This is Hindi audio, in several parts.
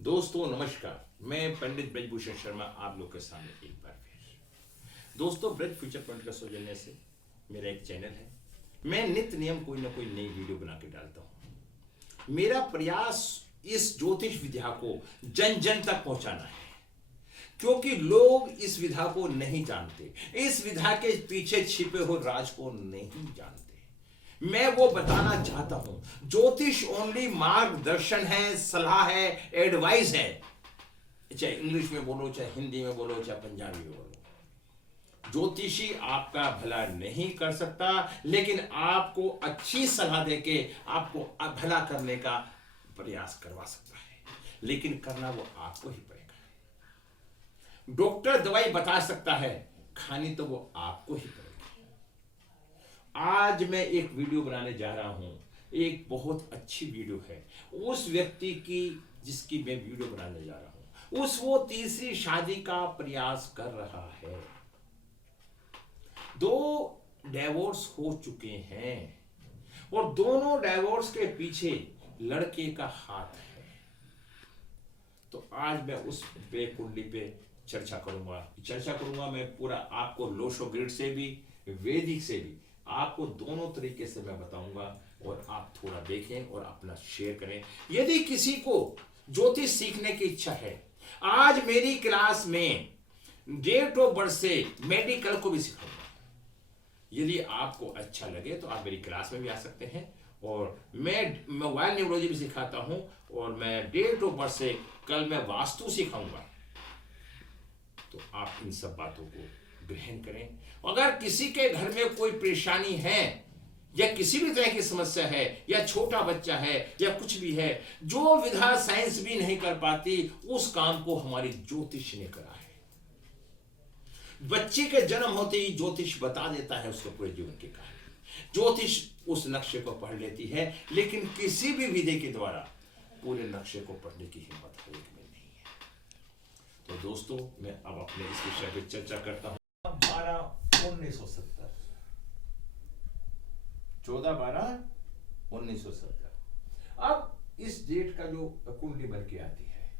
दोस्तों नमस्कार। मैं पंडित ब्रजभूषण शर्मा आप लोग के सामने एक बार फिर। दोस्तों, ब्रज फ्यूचर पॉइंट का सौजन्य से मेरा एक चैनल है। मैं नित्य नियम कोई ना कोई नई वीडियो बना के डालता हूँ। मेरा प्रयास इस ज्योतिष विद्या को जन जन तक पहुंचाना है, क्योंकि लोग इस विधा को नहीं जानते, इस विधा के पीछे छिपे हुए राज को नहीं जानते। मैं वो बताना चाहता हूं। ज्योतिष ओनली मार्गदर्शन है, सलाह है, एडवाइस है। चाहे इंग्लिश में बोलो, चाहे हिंदी में बोलो, चाहे पंजाबी में बोलो। ज्योतिषी आपका भला नहीं कर सकता, लेकिन आपको अच्छी सलाह देके आपको भला करने का प्रयास करवा सकता है, लेकिन करना वो आपको ही पड़ेगा। डॉक्टर दवाई बता सकता है, खानी तो वो आपको ही पड़ेगी। आज मैं एक वीडियो बनाने जा रहा हूं। एक बहुत अच्छी वीडियो है उस व्यक्ति की जिसकी मैं वीडियो बनाने जा रहा हूं। वो तीसरी शादी का प्रयास कर रहा है। 2 डिवोर्स हो चुके हैं और दोनों डिवोर्स के पीछे लड़के का हाथ है। तो आज मैं उस पे कुंडली पे चर्चा करूंगा। मैं पूरा आपको लोशो ग्रिड से भी, वैदिक से भी, आपको दोनों तरीके से मैं बताऊंगा और आप थोड़ा देखें और अपना शेयर करें। यदि किसी को ज्योतिष सीखने की इच्छा है, आज मेरी क्लास में डेट ऑफ बर्थ से मेडिकल को भी सिखाऊंगा। यदि आपको अच्छा लगे तो आप मेरी क्लास में भी आ सकते हैं। और मैं मोबाइल न्यूरोलॉजी भी सिखाता हूं और मैं डेट ऑफ बर्थ से कल मैं वास्तु सिखाऊंगा। तो आप इन सब बातों को ग्रहण करें। अगर किसी के घर में कोई परेशानी है या किसी भी तरह की समस्या है, या छोटा बच्चा है, या कुछ भी है, जो विधा साइंस भी नहीं कर पाती, उस काम को हमारी ज्योतिष ने करा है। बच्चे के जन्म होते ही ज्योतिष बता देता है उसके पूरे जीवन की कहानी। ज्योतिष उस नक्शे को पढ़ लेती है, लेकिन किसी भी विधि के द्वारा पूरे नक्शे को पढ़ने की हिम्मत हर एक में नहीं है। तो दोस्तों, मैं अब अपने इस विषय पर चर्चा करता हूं। 12/1970, 14/12/1970। अब इस डेट का जो कुंडली बन के आती है,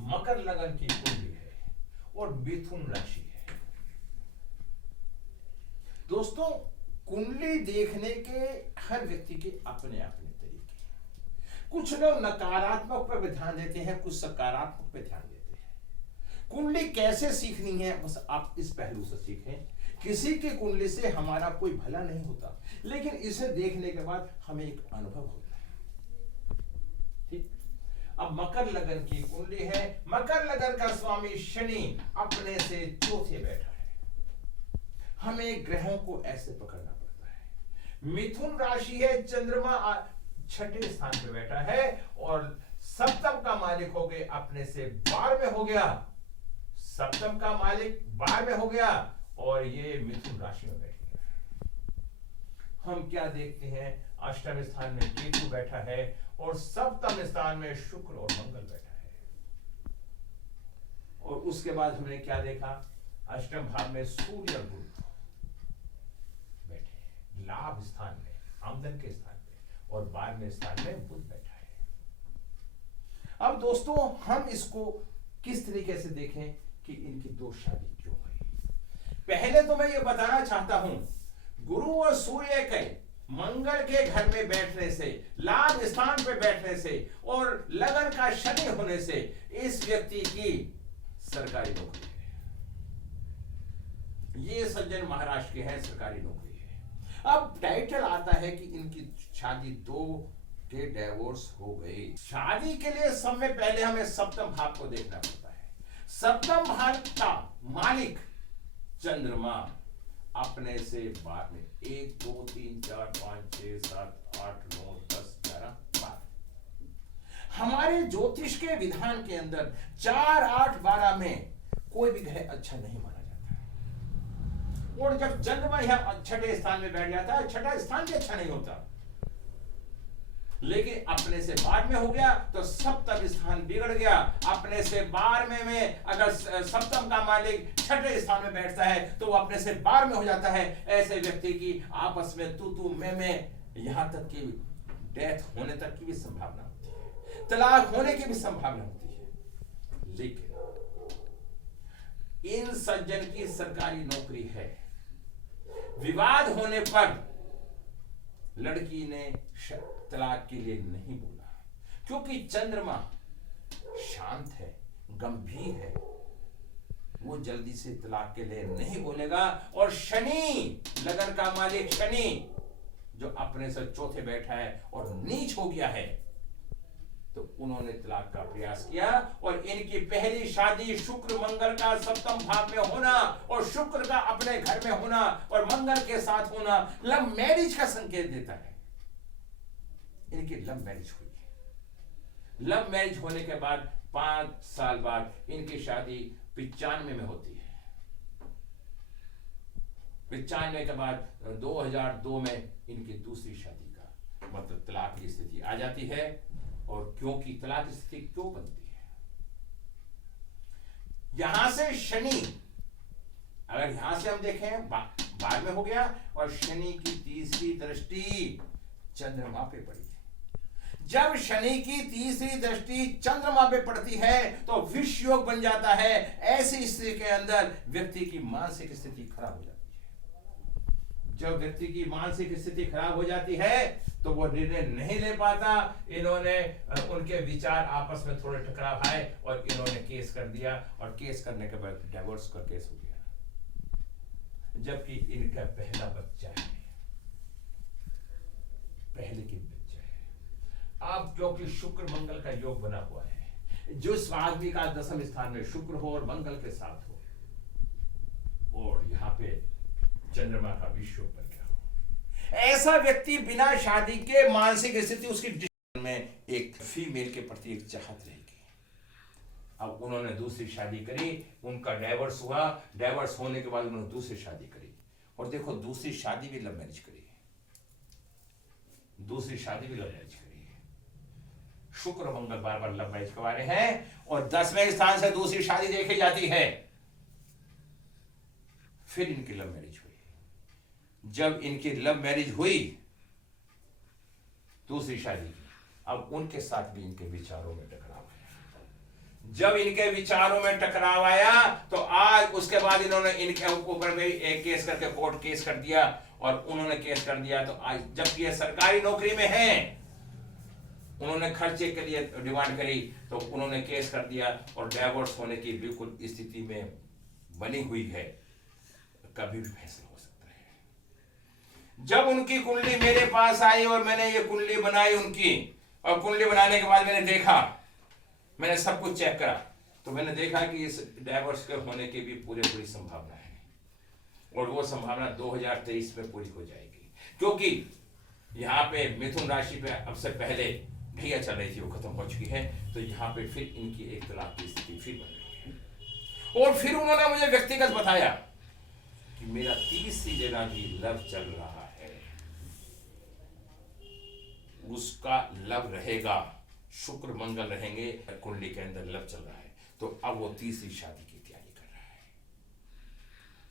मकर लगन की कुंडली है और मिथुन राशि है। दोस्तों, कुंडली देखने के हर व्यक्ति के अपने अपने तरीके हैं। कुछ लोग नकारात्मक पर ध्यान देते हैं, कुछ सकारात्मक पर ध्यान देते हैं। कुंडली कैसे सीखनी है, बस आप इस पहलू से सीखें। किसी की कुंडली से हमारा कोई भला नहीं होता, लेकिन इसे देखने के बाद हमें एक अनुभव होता है। ठीक। अब मकर लगन की कुंडली है। मकर लगन का स्वामी शनि अपने से चौथे बैठा है। हमें ग्रहों को ऐसे पकड़ना पड़ता है। मिथुन राशि है, चंद्रमा 6ठे स्थान पर बैठा है और सप्तम का मालिक हो गए अपने से 12वें हो गया। सप्तम का मालिक 12वें हो गया और ये मिथुन राशि में बैठ गया। हम क्या देखते हैं, अष्टम स्थान में केतु बैठा है और सप्तम स्थान में शुक्र और मंगल बैठा है। और उसके बाद हमने क्या देखा, अष्टम भाव में सूर्य और गुरु बैठे हैं लाभ स्थान में, आमदन के स्थान में, और 12वें स्थान में बुध बैठा है। अब दोस्तों, हम इसको किस तरीके से देखें कि इनकी 2 शादी क्यों हुई। पहले तो मैं ये बताना चाहता हूं, गुरु और सूर्य के मंगल के घर में बैठने से, लाभ स्थान पे बैठने से और लगन का शनि होने से इस व्यक्ति की सरकारी नौकरी है। ये सज्जन महाराष्ट्र के हैं, सरकारी नौकरी है। अब टाइटल आता है कि इनकी शादी 2 के डिवोर्स हो गई। शादी के लिए समय पहले हमें सप्तम भाव को देखना पड़ता है। सप्तम भाव का मालिक चंद्रमा अपने से 12 1 2 3 4 5 6 7 8 9 10 11 12। हमारे ज्योतिष के विधान के अंदर 4 8 12 में कोई भी ग्रह अच्छा नहीं माना जाता। और जब चंद्रमा यहां 6ठे स्थान में बैठ जाता है, 6ठा स्थान भी अच्छा नहीं होता, लेकिन अपने से 12वें हो गया तो सप्तम स्थान बिगड़ गया। अपने से 12वें में अगर सप्तम का मालिक 6ठे स्थान में बैठता है तो वो अपने से 12वें हो जाता है। ऐसे व्यक्ति की आपस में तू मैं यहां तक कि डेथ होने तक की भी संभावना होती है, तलाक होने की भी संभावना होती है। लेकिन इन सज्जन की सरकारी नौकरी है। विवाद होने पर लड़की ने तलाक के लिए नहीं बोला, क्योंकि चंद्रमा शांत है, गंभीर है, वो जल्दी से तलाक के लिए नहीं बोलेगा। और शनि, लगन का मालिक शनि, जो अपने से चौथे बैठा है और नीच हो गया है, तो उन्होंने तलाक का प्रयास किया। और इनकी पहली शादी शुक्र मंगल का सप्तम भाव में होना और शुक्र का अपने घर में होना और मंगल के साथ होना लव मैरिज का संकेत देता है। इनकी लव मैरिज हुई। लव मैरिज होने के बाद 5 साल बाद इनकी शादी 95 में होती है। 95 के बाद 2002 में इनकी दूसरी शादी का मतलब तलाक की स्थिति आ जाती है। और क्योंकि तलाक की स्थिति क्यों बनती है, यहां से शनि, अगर यहां से हम देखें बाद में हो गया, और शनि की तीसरी दृष्टि चंद्रमा पे पड़ी। जब शनि की तीसरी दृष्टि चंद्रमा पे पड़ती है तो विष योग बन जाता है। ऐसी स्थिति के अंदर व्यक्ति की मानसिक स्थिति खराब हो जाती है। जब व्यक्ति की मानसिक स्थिति खराब हो जाती है तो वो निर्णय नहीं ले पाता। इन्होंने उनके विचार आपस में थोड़े टकराव आए और इन्होंने केस कर दिया, और केस करने के बाद डिवोर्स का केस हो गया। जबकि इनका पहला बच्चा है, पहले की बच्चा है। अब क्योंकि शुक्र मंगल का योग बना हुआ है, जो आदमी का 10वें स्थान में शुक्र हो और मंगल के साथ हो, और यहाँ पे चंद्रमा का विष योग बन गया हो, ऐसा व्यक्ति बिना शादी के मानसिक स्थिति उसकी में एक फीमेल के प्रति एक चाहत रहेगी। अब उन्होंने दूसरी शादी करी, उनका डाइवर्स हुआ। डाइवर्स होने के बाद उन्होंने दूसरी शादी करी, और देखो दूसरी शादी भी लव मैरिज करी, दूसरी शादी भी लव मैरिज करी। शुक्र मंगल बार बार लव मैरिज करवा रहे हैं, और 10वें स्थान से दूसरी शादी देखी जाती है। फिर इनकी लव मैरिज हुई। जब इनकी लव मैरिज हुई दूसरी शादी की, अब उनके साथ भी इनके विचारों में टकराव आया। जब इनके विचारों में टकराव आया तो आज उसके बाद इन्होंने इनके ऊपर में एक केस करके कोर्ट केस कर दिया, और उन्होंने केस कर दिया तो आज जबकि ये सरकारी नौकरी में है, उन्होंने खर्चे के लिए डिमांड करी तो उन्होंने केस कर दिया, और डाइवोर्स होने की बिल्कुल स्थिति में बनी हुई है। कभी भी फैसला हो सकता है। जब उनकी कुंडली मेरे पास आई और मैंने ये कुंडली बनाई उनकी, और कुंडली बनाने के बाद मैंने देखा, मैंने सब कुछ चेक करा, तो मैंने देखा कि इस डाइवोर्स के होने की भी पूरी संभावना है, और वो संभावना 2023 में पूरी हो जाएगी। क्योंकि यहाँ पे मिथुन राशि पे अब से पहले ढैया चल रही थी, वो खत्म हो चुकी है, तो यहाँ पे फिर इनकी एक तलाक की स्थिति फिर बन रही है। और फिर उन्होंने मुझे व्यक्तिगत बताया कि मेरा तीसरी जगह भी लव चल रहा है, उसका लव रहेगा, शुक्र मंगल रहेंगे, कुंडली के अंदर लव चल रहा है, तो अब वो तीसरी शादी की तैयारी कर रहा है।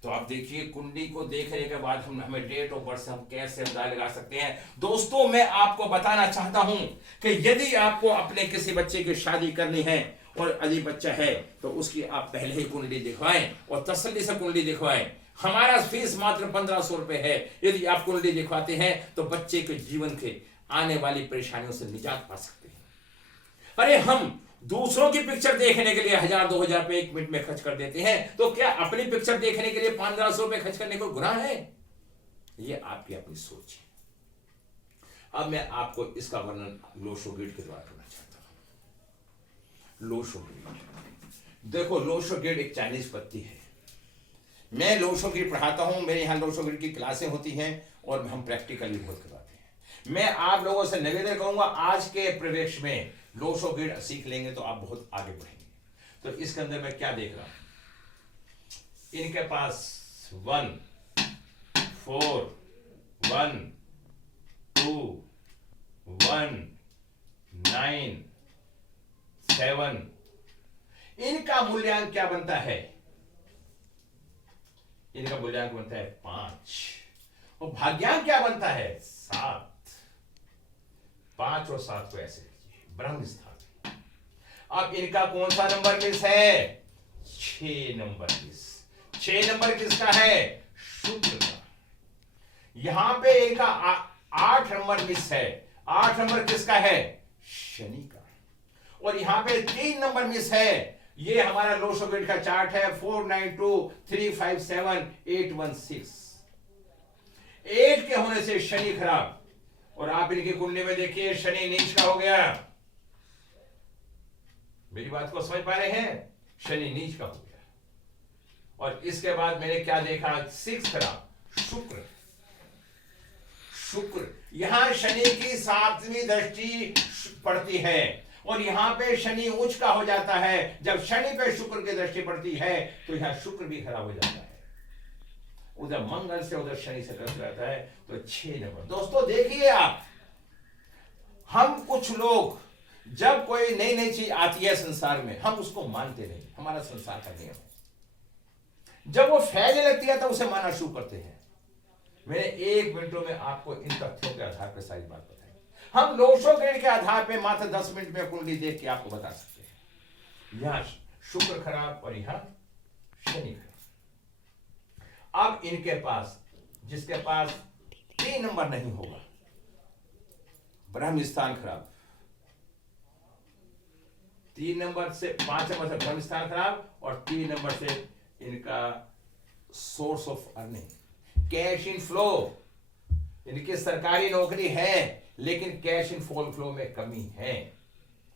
तो आप देखिए कुंडली को देखने के बाद हमें डेट ऑफ बर्थ से हम कैसे अंदाजा लगा सकते हैं। दोस्तों मैं आपको बताना चाहता हूं कि यदि आपको अपने किसी बच्चे की शादी करनी है और यदि बच्चा है तो उसकी आप पहले ही कुंडली दिखवाएं और तसल्ली से कुंडली दिखवाएं। हमारा फीस मात्र 1500 रुपए है। यदि आप कुंडली दिखवाते हैं तो बच्चे के जीवन के आने वाली परेशानियों से निजात पा सकते हैं। अरे हम दूसरों की पिक्चर देखने के लिए 1000-2000 रुपए 1 मिनट में खर्च कर देते हैं, तो क्या अपनी पिक्चर देखने के लिए 1500 रुपए खर्च करने को गुनाह है? ये आपकी अपनी सोच है। अब मैं आपको इसका वर्णन लोशोगेट के द्वारा करना चाहता हूं। लोशोगेट, देखो लोशोगेट एक चाइनीज पत्ती है। मैं लोशोगेट पढ़ाता हूं, मेरे यहाँ लोशोगेट की क्लासें होती हैं और हम प्रैक्टिकली बहुत करवाते हैं। मैं आप लोगों से निवेदन करूंगा, आज के प्रवेश में लोशोगेट सीख लेंगे तो आप बहुत आगे बढ़ेंगे। तो इसके अंदर मैं क्या देख रहा हूं, इनके पास 1 4 1 2 1 9 7, इनका मूल्यांक क्या बनता है? इनका मूल्यांक बनता है 5, और भाग्यांक क्या बनता है? 7। 5 और 7 को ऐसे ब्रह्म स्थान। अब इनका कौन सा नंबर मिस है? 6 नंबर मिस। 6 नंबर किसका है? शुक्र का। यहां पे इनका 8 नंबर मिस है। 8 नंबर किसका है? शनि का। और यहां पे 3 नंबर मिस है। ये हमारा लो शोगेट का चार्ट है 492357 816। 8 के होने से शनि खराब। और आप इनकी कुंडली में देखिए शनि नीच का हो गया। मेरी बात को समझ पा रहे हैं? शनि नीच का हो गया। और इसके बाद मैंने क्या देखा? 6 खराब। शुक्र। शुक्र यहां शनि की 7वीं दृष्टि पड़ती है और यहां पे शनि उच्च का हो जाता है। जब शनि पे शुक्र की दृष्टि पड़ती है तो यहां शुक्र भी खराब हो जाता है। उधर मंगल से उधर शनि से ग्रस्त रहता है। तो 6 नंबर। दोस्तों देखिए आप, हम कुछ लोग जब कोई नई नई चीज आती है संसार में हम उसको मानते नहीं। हमारा संसार का नियम है। जब वो फैलने लगती है तो उसे मानना शुरू करते हैं। मैंने 1 मिनटों में आपको इन तथ्यों के आधार पर सारी बात बताई। हम लोशो ग्रेड के आधार पर मात्र 10 मिनट में कुंडली देख के आपको बता सकते हैं। यहां शुक्र खराब और यहां शनि खराब। अब इनके पास, जिसके पास 3 नंबर नहीं होगा, ब्रह्म स्थान खराब। 3 नंबर से 5 नंबर से ब्रह्म स्थान खराब और 3 नंबर से इनका source of earning, cash in flow. इनकी सरकारी नौकरी है लेकिन कैश इन फ्लो में कमी है,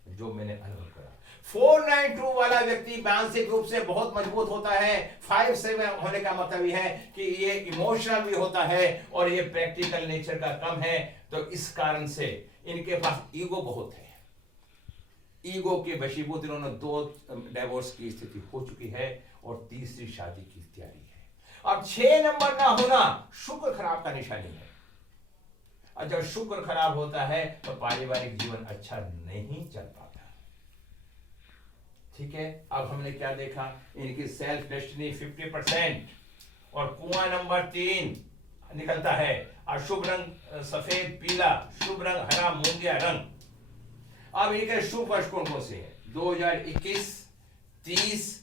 जो मैंने अनुभव करा। 492 वाला व्यक्ति मानसिक रूप से बहुत मजबूत होता है। 57 होने का मतलब यह है कि ये इमोशनल भी होता है और ये प्रैक्टिकल नेचर का कम है। तो इस कारण से इनके पास ईगो बहुत है। ईगो के वशीभूत इन्होंने 2 डिवोर्स की स्थिति हो चुकी है और तीसरी शादी की तैयारी है। अब 6 नंबर ना होना शुक्र खराब का निशानी है। और जब शुक्र खराब होता है तो पारिवारिक जीवन अच्छा नहीं चल पाता। ठीक है, अब हमने क्या देखा? इनकी सेल्फ डेस्टिनी 50% और कुआं नंबर 3 निकलता है। अशुभ रंग सफेद पीला, शुभ रंग हरा मूंगिया रंग। अब इनके शुभ वर्ष कौन कौन से हैं? 2021, 30,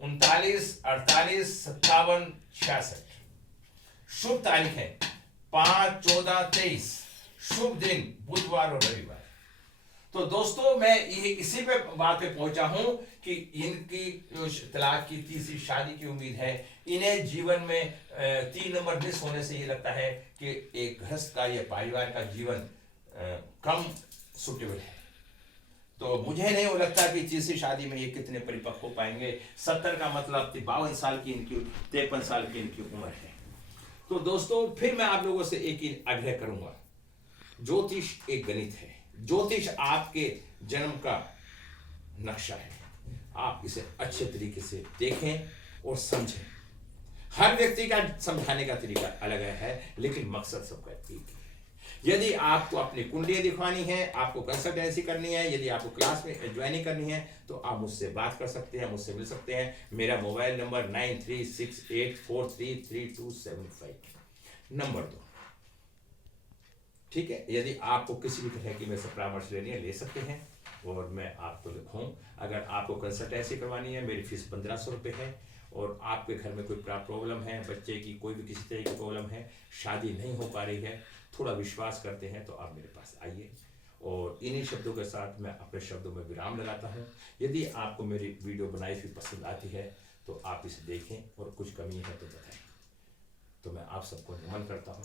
39, 48, 57, 66। शुभ तारीख है 5, 14, 23। शुभ दिन बुधवार और रविवार। तो दोस्तों मैं ये इसी पे बात पे पहुंचा हूं कि इनकी जो तलाक की तीसरी शादी की उम्मीद है। इन्हें जीवन में 3 नंबर मिस होने से ये लगता है कि एक गृहस्थ का या परिवार का जीवन कम सुटेबल है। तो मुझे नहीं लगता कि तीसरी शादी में ये कितने परिपक्व हो पाएंगे। 70 का मतलब 52 साल की इनकी, 53 साल की इनकी उम्र है। तो दोस्तों फिर मैं आप लोगों से एक ही आग्रह करूंगा, ज्योतिष एक गणित है। ज्योतिष आपके जन्म का नक्शा है। आप इसे अच्छे तरीके से देखें और समझें। हर व्यक्ति का समझाने का तरीका अलग है लेकिन मकसद सबका एक है। यदि आपको अपनी कुंडलियां दिखवानी है, आपको कंसल्टेंसी करनी है, यदि आपको क्लास में ज्वाइनिंग करनी है तो आप मुझसे बात कर सकते हैं, मुझसे मिल सकते हैं। मेरा मोबाइल नंबर 9368433275 नंबर 2। ठीक है, यदि आपको किसी भी तरह की मेरे से परामर्श लेनी है ले सकते हैं और मैं आपको लिखूँ। अगर आपको कंसल्टेंसी करवानी है मेरी फीस 1500 रुपये है। और आपके घर में कोई प्रॉब्लम है, बच्चे की कोई भी किसी तरह की प्रॉब्लम है, शादी नहीं हो पा रही है, थोड़ा विश्वास करते हैं तो आप मेरे पास आइए। और इन्हीं शब्दों के साथ मैं अपने शब्दों में विराम लगाता हूँ। यदि आपको मेरी वीडियो बनाई हुई पसंद आती है तो आप इसे देखें और कुछ कमी है तो बताएं। तो मैं आप सबको नमन करता हूँ।